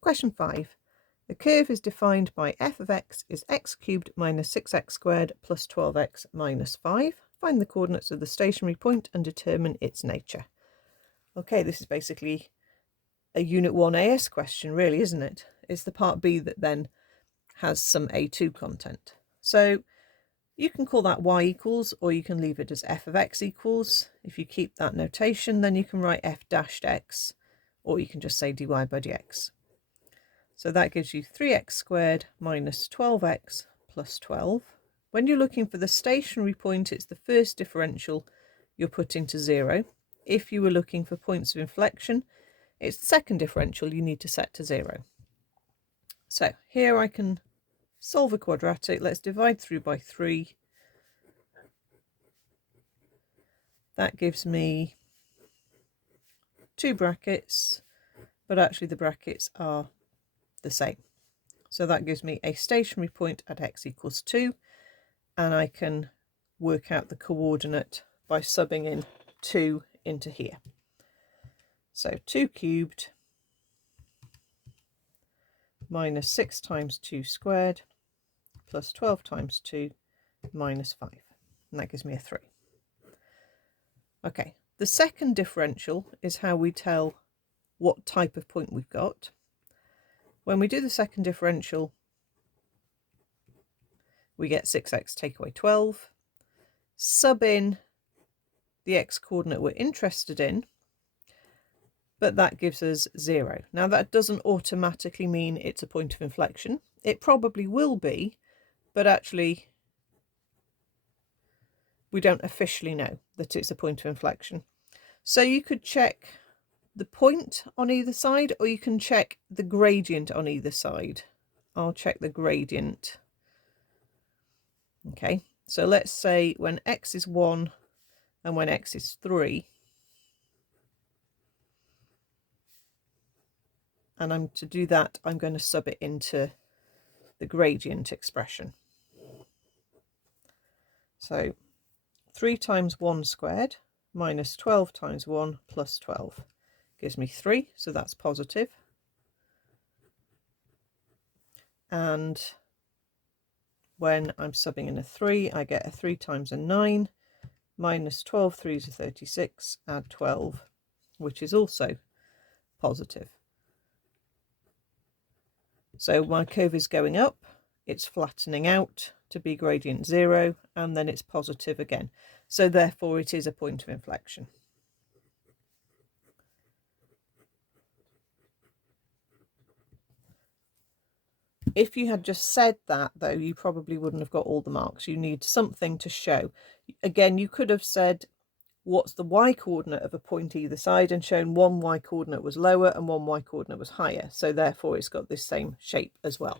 Question 5. The curve is defined by f of x is x cubed minus 6x squared plus 12x minus 5. Find the coordinates of the stationary point and determine its nature. Okay, this is basically a Unit 1 AS question, really, isn't it? It's the part B that then has some A2 content. So you can call that y equals, or you can leave it as f of x equals. If you keep that notation, then you can write f dashed x, or you can just say dy by dx. So that gives you 3x squared minus 12x plus 12. When you're looking for the stationary point, it's the first differential you're putting to 0. If you were looking for points of inflection, it's the second differential you need to set to 0. So here I can solve a quadratic. Let's divide through by 3. That gives me 2 brackets, but actually the brackets are the same. So that gives me a stationary point at x equals 2, and I can work out the coordinate by subbing in 2 into here. So 2 cubed minus 6 times 2 squared plus 12 times 2 minus 5. And that gives me a 3. Okay, the second differential is how we tell what type of point we've got. When we do the second differential, we get 6x take away 12. Sub in the x coordinate we're interested in, but that gives us 0. Now that doesn't automatically mean it's a point of inflection. It probably will be, but actually we don't officially know that it's a point of inflection. So you could check the point on either side, or you can check the gradient on either side. I'll check the gradient. Okay, so let's say when x is 1 and when x is 3, and to do that, I'm going to sub it into the gradient expression. So 3 times 1 squared minus 12 times 1 plus 12 gives me 3, so that's positive. And when I'm subbing in a 3, I get a 3 times a 9, minus 12 3s are 36, add 12, which is also positive. So my curve is going up, it's flattening out to be gradient 0, and then it's positive again. So therefore it is a point of inflection. If you had just said that, though, you probably wouldn't have got all the marks. You need something to show. Again, you could have said, what's the y coordinate of a point either side, and shown one y coordinate was lower and one y coordinate was higher. So therefore it's got this same shape as well.